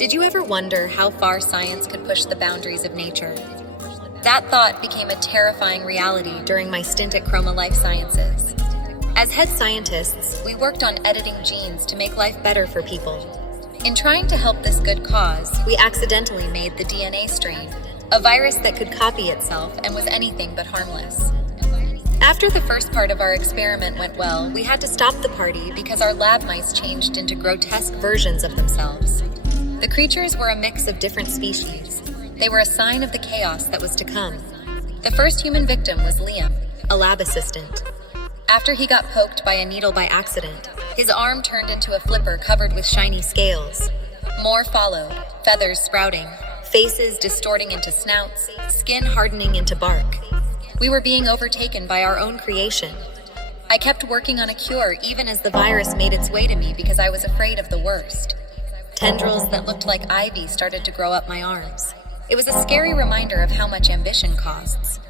Did you ever wonder how far science could push the boundaries of nature? That thought became a terrifying reality during my stint at Chroma Life Sciences. As head scientists, we worked on editing genes to make life better for people. In trying to help this good cause, we accidentally made the DNA strain, a virus that could copy itself and was anything but harmless. After the first part of our experiment went well, we had to stop the party because our lab mice changed into grotesque versions of themselves. The creatures were a mix of different species. They were a sign of the chaos that was to come. The first human victim was Liam, a lab assistant. After he got poked by a needle by accident, his arm turned into a flipper covered with shiny scales. More followed, feathers sprouting, faces distorting into snouts, skin hardening into bark. We were being overtaken by our own creation. I kept working on a cure even as the virus made its way to me because I was afraid of the worst. Tendrils that looked like ivy started to grow up my arms. It was a scary reminder of how much ambition costs.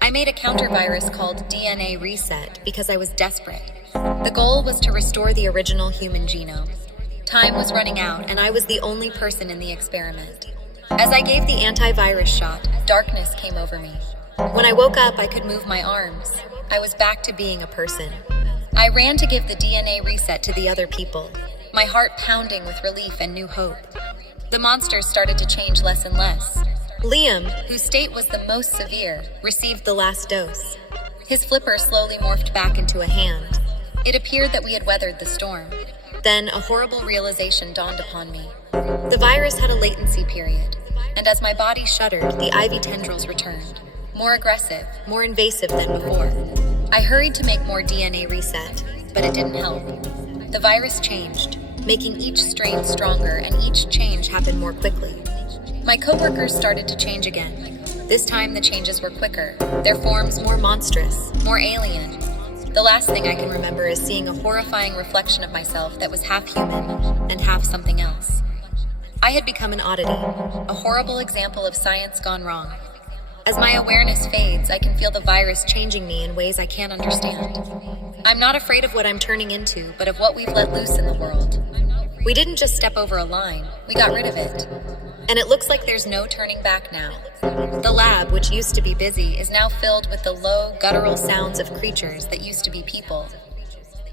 I made a counter-virus called DNA Reset because I was desperate. The goal was to restore the original human genome. Time was running out, and I was the only person in the experiment. As I gave the antivirus shot, darkness came over me. When I woke up, I could move my arms. I was back to being a person. I ran to give the DNA reset to the other people, my heart pounding with relief and new hope. The monsters started to change less and less. Liam, whose state was the most severe, received the last dose. His flipper slowly morphed back into a hand. It appeared that we had weathered the storm. Then a horrible realization dawned upon me. The virus had a latency period, and as my body shuddered, the ivy tendrils returned. More aggressive, more invasive than before. I hurried to make more DNA reset, but it didn't help. The virus changed, making each strain stronger, and each change happened more quickly. My coworkers started to change again. This time the changes were quicker, their forms more monstrous, more alien. The last thing I can remember is seeing a horrifying reflection of myself that was half human and half something else. I had become an oddity, a horrible example of science gone wrong. As my awareness fades, I can feel the virus changing me in ways I can't understand. I'm not afraid of what I'm turning into, but of what we've let loose in the world. We didn't just step over a line, we got rid of it. And it looks like there's no turning back now. The lab, which used to be busy, is now filled with the low, guttural sounds of creatures that used to be people.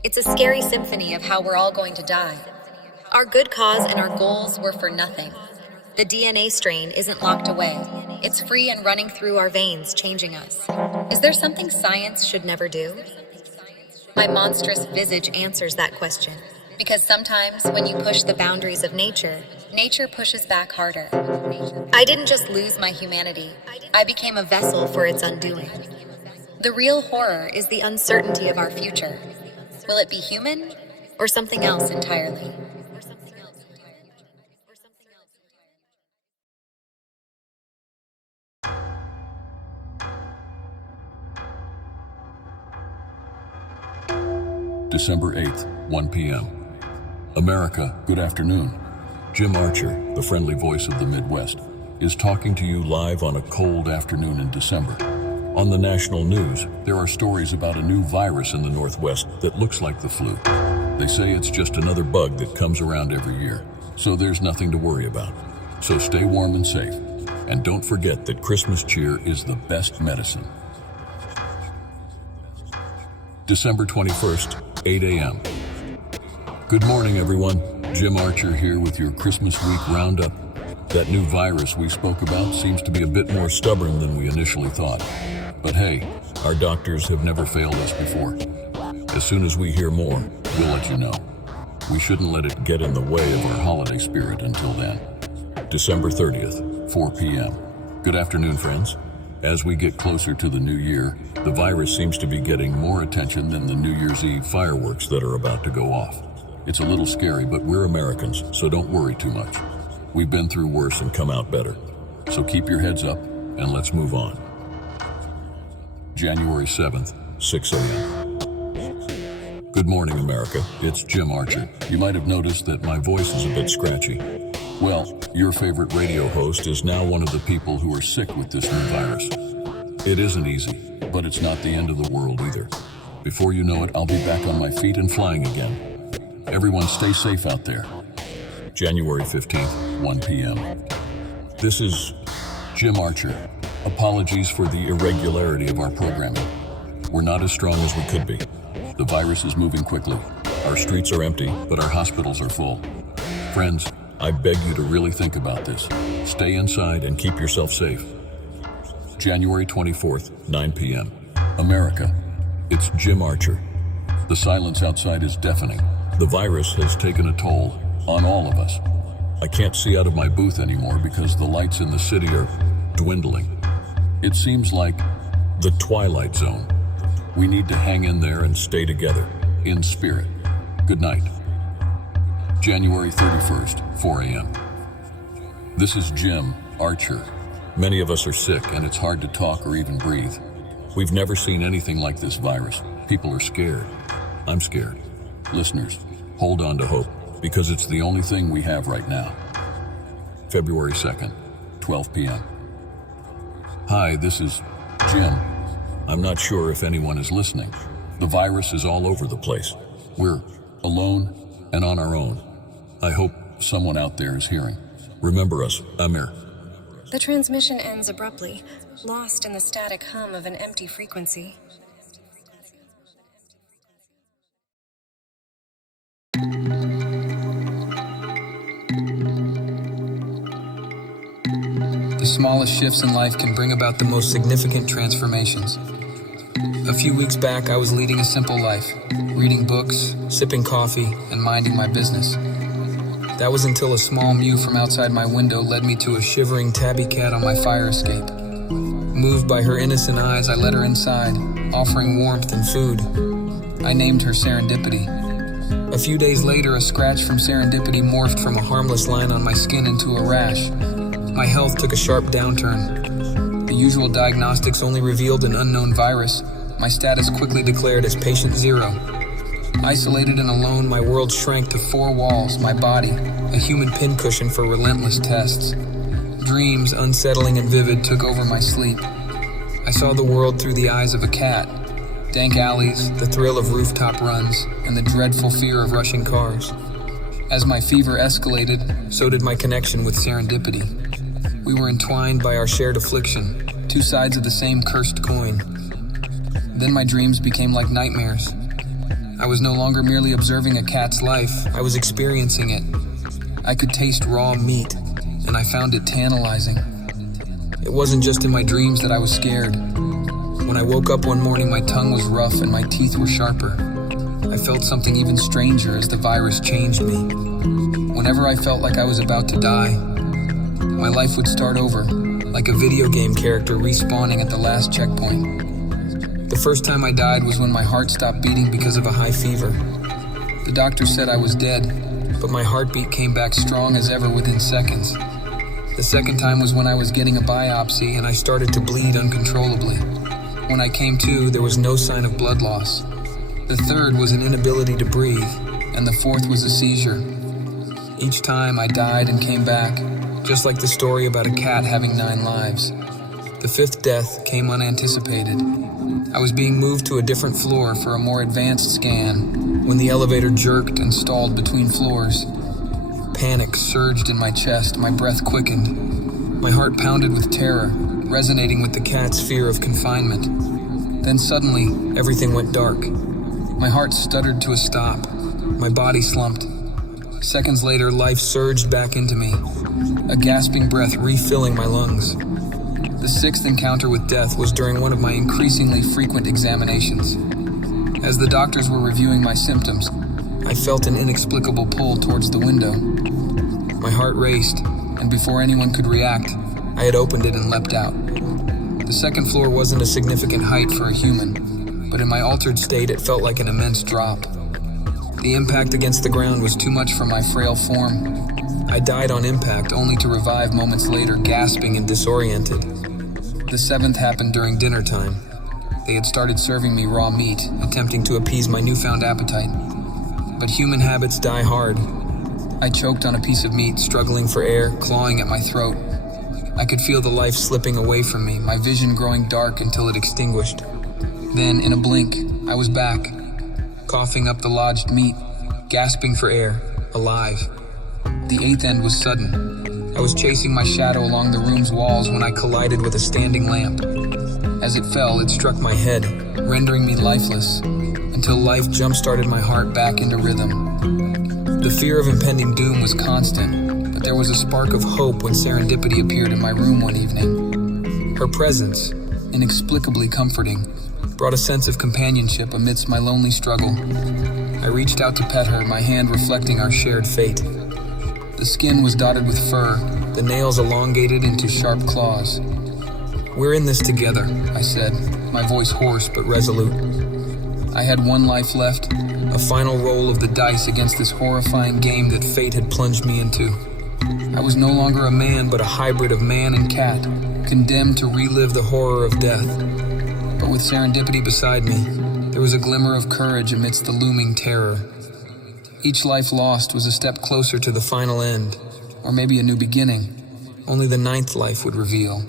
It's a scary symphony of how we're all going to die. Our good cause and our goals were for nothing. The DNA strain isn't locked away. It's free and running through our veins, changing us. Is there something science should never do? My monstrous visage answers that question. Because sometimes when you push the boundaries of nature, nature pushes back harder. I didn't just lose my humanity. I became a vessel for its undoing. The real horror is the uncertainty of our future. Will it be human or something else entirely? December 8th, 1 p.m. America, good afternoon. Jim Archer, the friendly voice of the Midwest, is talking to you live on a cold afternoon in December. On the national news, there are stories about a new virus in the Northwest that looks like the flu. They say it's just another bug that comes around every year, so there's nothing to worry about. So stay warm and safe, and don't forget that Christmas cheer is the best medicine. December 21st, 8 a.m. Good morning, everyone. Jim Archer here with your Christmas week roundup. That new virus we spoke about seems to be a bit more stubborn than we initially thought. But hey, our doctors have never failed us before. As soon as we hear more, we'll let you know. We shouldn't let it get in the way of our holiday spirit until then. December 30th, 4 p.m. Good afternoon, friends. As we get closer to the new year, the virus seems to be getting more attention than the New Year's Eve fireworks that are about to go off. It's a little scary, but we're Americans, so don't worry too much. We've been through worse and come out better. So keep your heads up, and let's move on. January 7th, 6 a.m. Good morning, America. It's Jim Archer. You might have noticed that my voice is a bit scratchy. Well, your favorite radio host is now one of the people who are sick with this new virus. It isn't easy, but it's not the end of the world either. Before you know it, I'll be back on my feet and flying again. Everyone stay safe out there. January 15th, 1 p.m. This is Jim Archer. Apologies for the irregularity of our programming. We're not as strong as we could be. The virus is moving quickly. Our streets are empty, but our hospitals are full. Friends, I beg you to really think about this. Stay inside and keep yourself safe. January 24th, 9 p.m. America, it's Jim Archer. The silence outside is deafening. The virus has taken a toll on all of us. I can't see out of my booth anymore because the lights in the city are dwindling. It seems like the Twilight Zone. We need to hang in there and stay together, in spirit. Good night. January 31st, 4 a.m. This is Jim Archer. Many of us are sick and it's hard to talk or even breathe. We've never seen anything like this virus. People are scared. I'm scared. Listeners, hold on to hope because it's the only thing we have right now. February 2nd, 12 p.m. Hi, this is Jim. I'm not sure if anyone is listening. The virus is all over the place. We're alone and on our own. I hope someone out there is hearing. Remember us, Amir. The transmission ends abruptly, lost in the static hum of an empty frequency. The smallest shifts in life can bring about the most significant transformations. A few weeks back, I was leading a simple life, reading books, sipping coffee, and minding my business. That was until a small mew from outside my window led me to a shivering tabby cat on my fire escape. Moved by her innocent eyes, I led her inside, offering warmth and food. I named her Serendipity. A few days later, a scratch from Serendipity morphed from a harmless line on my skin into a rash. My health took a sharp downturn. The usual diagnostics only revealed an unknown virus. My status quickly declared as patient 0. Isolated and alone, my world shrank to 4 walls, my body, a human pincushion for relentless tests. Dreams, unsettling and vivid, took over my sleep. I saw the world through the eyes of a cat. Dank alleys, the thrill of rooftop runs, and the dreadful fear of rushing cars. As my fever escalated, so did my connection with Serendipity. We were entwined by our shared affliction, 2 sides of the same cursed coin. Then my dreams became like nightmares. I was no longer merely observing a cat's life, I was experiencing it. I could taste raw meat, and I found it tantalizing. It wasn't just in my dreams that I was scared. When I woke up one morning, my tongue was rough and my teeth were sharper. I felt something even stranger as the virus changed me. Whenever I felt like I was about to die, my life would start over, like a video game character respawning at the last checkpoint. The first time I died was when my heart stopped beating because of a high fever. The doctor said I was dead, but my heartbeat came back strong as ever within seconds. The second time was when I was getting a biopsy and I started to bleed uncontrollably. When I came to, there was no sign of blood loss. The third was an inability to breathe, and the fourth was a seizure. Each time I died and came back, just like the story about a cat having 9 lives. The 5th death came unanticipated. I was being moved to a different floor for a more advanced scan when the elevator jerked and stalled between floors. Panic surged in my chest, my breath quickened. My heart pounded with terror, resonating with the cat's fear of confinement. Then suddenly, everything went dark. My heart stuttered to a stop. My body slumped. Seconds later, life surged back into me, a gasping breath refilling my lungs. The 6th encounter with death was during one of my increasingly frequent examinations. As the doctors were reviewing my symptoms, I felt an inexplicable pull towards the window. My heart raced, and before anyone could react, I had opened it and leapt out. The 2nd floor wasn't a significant height for a human, but in my altered state it felt like an immense drop. The impact against the ground was too much for my frail form. I died on impact, only to revive moments later, gasping and disoriented. The 7th happened during dinner time. They had started serving me raw meat, attempting to appease my newfound appetite. But human habits die hard. I choked on a piece of meat, struggling for air, clawing at my throat. I could feel the life slipping away from me, my vision growing dark until it extinguished. Then, in a blink, I was back, coughing up the lodged meat, gasping for air, alive. The eighth end was sudden. I was chasing my shadow along the room's walls when I collided with a standing lamp. As it fell, it struck my head, rendering me lifeless, until life jump-started my heart back into rhythm. The fear of impending doom was constant, but there was a spark of hope when serendipity appeared in my room one evening. Her presence, inexplicably comforting, brought a sense of companionship amidst my lonely struggle. I reached out to pet her, my hand reflecting our shared fate. The skin was dotted with fur, the nails elongated into sharp claws. "We're in this together," I said, my voice hoarse but resolute. I had one life left, a final roll of the dice against this horrifying game that fate had plunged me into. I was no longer a man, but a hybrid of man and cat, condemned to relive the horror of death. But with serendipity beside me, there was a glimmer of courage amidst the looming terror. Each life lost was a step closer to the final end, or maybe a new beginning. Only the ninth life would reveal.